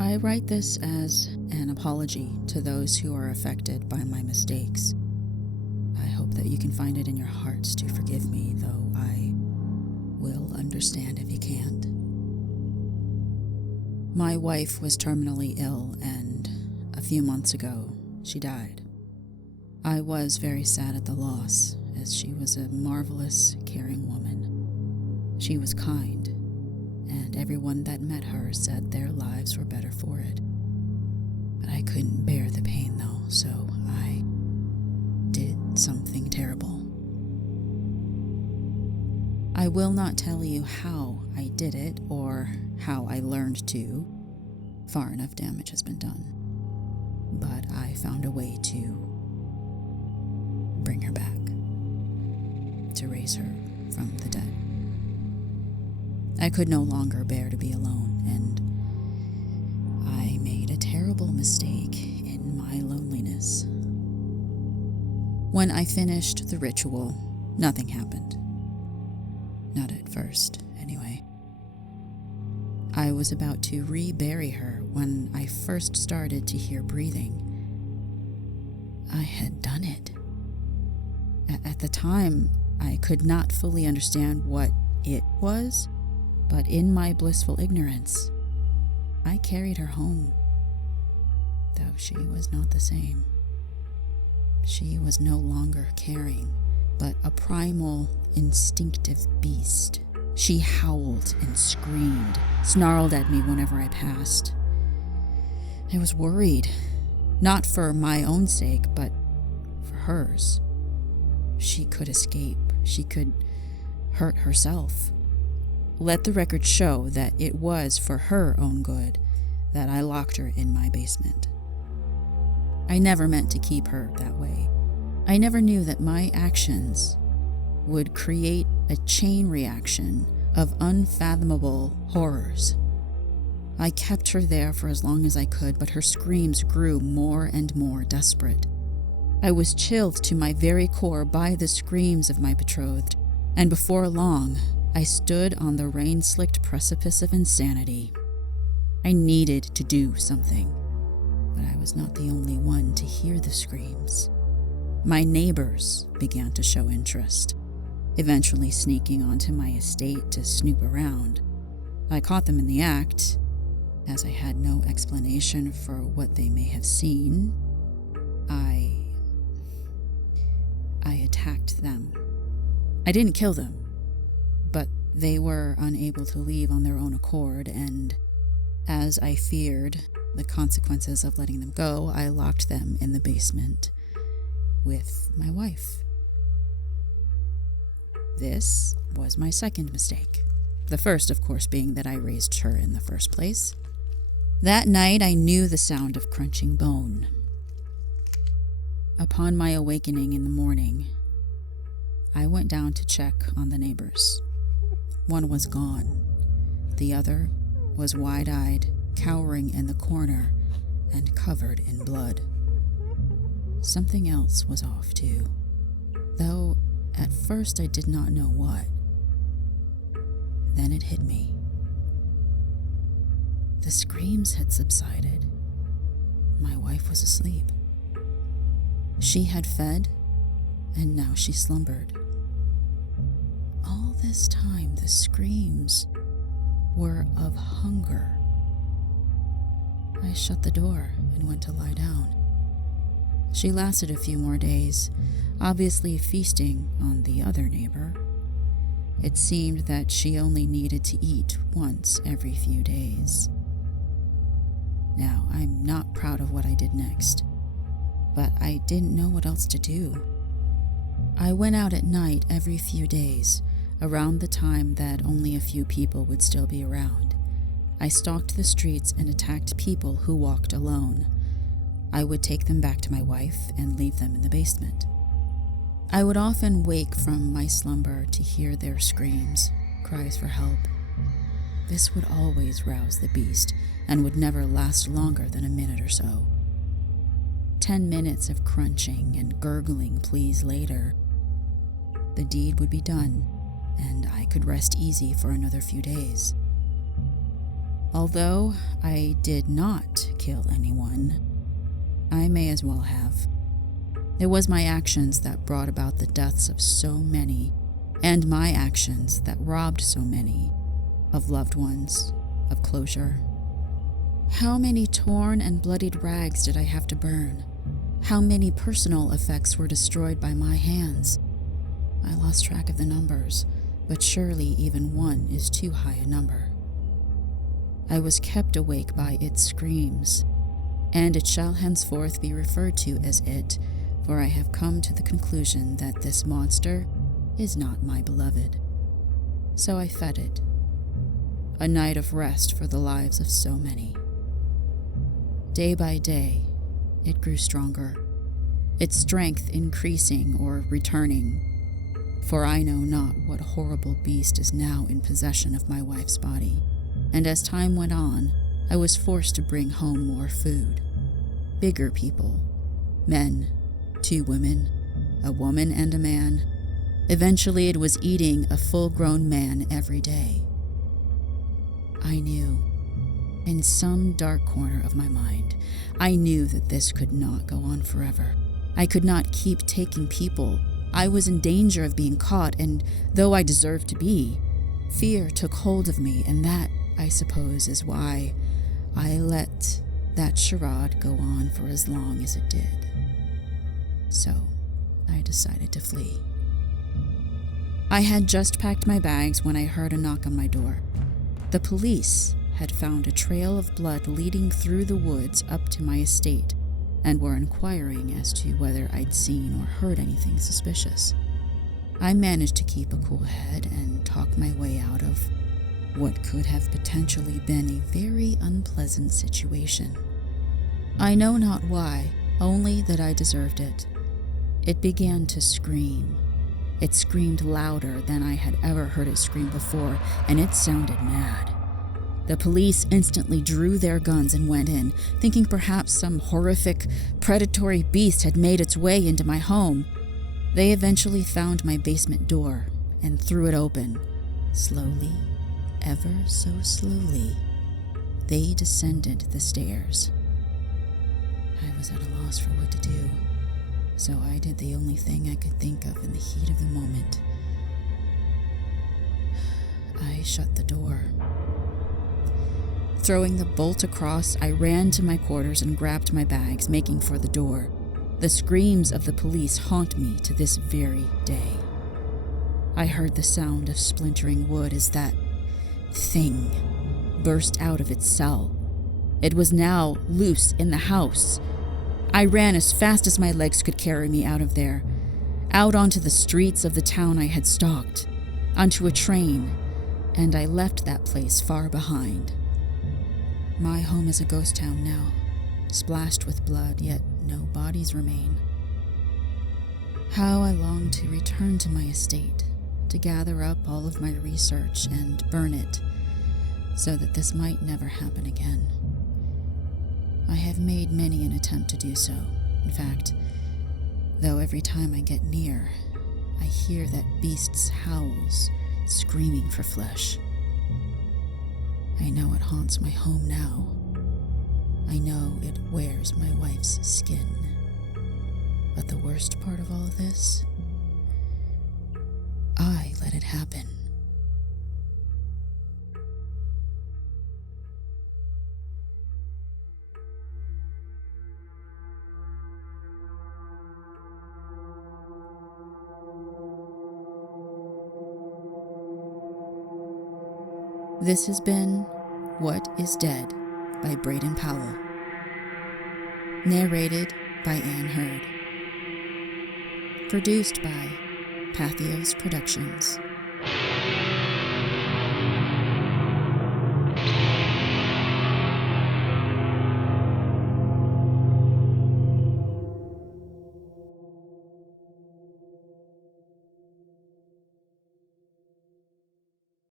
I write this as an apology to those who are affected by my mistakes. I hope that you can find it in your hearts to forgive me, though I will understand if you can't. My wife was terminally ill, and a few months ago, she died. I was very sad at the loss, as she was a marvelous, caring woman. She was kind, and everyone that met her said their lives were better for it. But I couldn't bear the pain, though, so I did something terrible. I will not tell you how I did it or how I learned to. Far enough damage has been done. But I found a way to bring her back, to raise her from the dead. I could no longer bear to be alone, and I made a terrible mistake in my loneliness. When I finished the ritual, nothing happened. Not at first, anyway. I was about to rebury her when I first started to hear breathing. I had done it. At the time, I could not fully understand what it was, but in my blissful ignorance, I carried her home, though she was not the same. She was no longer caring, but a primal, instinctive beast. She howled and screamed, snarled at me whenever I passed. I was worried, not for my own sake, but for hers. She could escape. She could hurt herself. Let the record show that it was for her own good that I locked her in my basement. I never meant to keep her that way. I never knew that my actions would create a chain reaction of unfathomable horrors. I kept her there for as long as I could, but her screams grew more and more desperate. I was chilled to my very core by the screams of my betrothed, and before long, I stood on the rain-slicked precipice of insanity. I needed to do something, but I was not the only one to hear the screams. My neighbors began to show interest, eventually sneaking onto my estate to snoop around. I caught them in the act. As I had no explanation for what they may have seen, I attacked them. I didn't kill them, but they were unable to leave on their own accord, and as I feared the consequences of letting them go, I locked them in the basement with my wife. This was my second mistake. The first, of course, being that I raised her in the first place. That night, I knew the sound of crunching bone. Upon my awakening in the morning, I went down to check on the neighbors. One was gone. The other was wide-eyed, cowering in the corner and covered in blood. Something else was off, too, though at first I did not know what. Then it hit me. The screams had subsided. My wife was asleep. She had fed, and now she slumbered. All this time, the screams were of hunger. I shut the door and went to lie down. She lasted a few more days, obviously feasting on the other neighbor. It seemed that she only needed to eat once every few days. Now, I'm not proud of what I did next, but I didn't know what else to do. I went out at night every few days, around the time that only a few people would still be around. I stalked the streets and attacked people who walked alone. I would take them back to my wife and leave them in the basement. I would often wake from my slumber to hear their screams, cries for help. This would always rouse the beast and would never last longer than a minute or so. 10 minutes of crunching and gurgling pleas later, the deed would be done, and I could rest easy for another few days. Although I did not kill anyone, I may as well have. It was my actions that brought about the deaths of so many, and my actions that robbed so many of loved ones, of closure. How many torn and bloodied rags did I have to burn? How many personal effects were destroyed by my hands? I lost track of the numbers, but surely even one is too high a number. I was kept awake by its screams, and it shall henceforth be referred to as it, for I have come to the conclusion that this monster is not my beloved. So I fed it. A night of rest for the lives of so many. Day by day, it grew stronger, its strength increasing or returning, for I know not what horrible beast is now in possession of my wife's body, and as time went on, I was forced to bring home more food. Bigger people, men, 2 women, a woman and a man. Eventually it was eating a full-grown man every day. I knew, in some dark corner of my mind, I knew that this could not go on forever. I could not keep taking people. I was in danger of being caught, and though I deserved to be, fear took hold of me, and that, I suppose, is why I let that charade go on for as long as it did. So, I decided to flee. I had just packed my bags when I heard a knock on my door. The police had found a trail of blood leading through the woods up to my estate, and were inquiring as to whether I'd seen or heard anything suspicious. I managed to keep a cool head and talk my way out of what could have potentially been a very unpleasant situation. I know not why, only that I deserved it. It began to scream. It screamed louder than I had ever heard it scream before, and it sounded mad. The police instantly drew their guns and went in, thinking perhaps some horrific, predatory beast had made its way into my home. They eventually found my basement door and threw it open. Slowly, ever so slowly, they descended the stairs. I was at a loss for what to do, so I did the only thing I could think of in the heat of the moment. I shut the door. Throwing the bolt across, I ran to my quarters and grabbed my bags, making for the door. The screams of the police haunt me to this very day. I heard the sound of splintering wood as that thing burst out of its cell. It was now loose in the house. I ran as fast as my legs could carry me out of there, out onto the streets of the town I had stalked, onto a train, and I left that place far behind. My home is a ghost town now, splashed with blood, yet no bodies remain. How I long to return to my estate, to gather up all of my research and burn it, so that this might never happen again. I have made many an attempt to do so. In fact, though every time I get near, I hear that beast's howls, screaming for flesh. I know it haunts my home now. I know it wears my wife's skin. But the worst part of all of this, I let it happen. This has been What is Dead by Braden Powell. Narrated by Ann Hurd. Produced by Pathios Productions.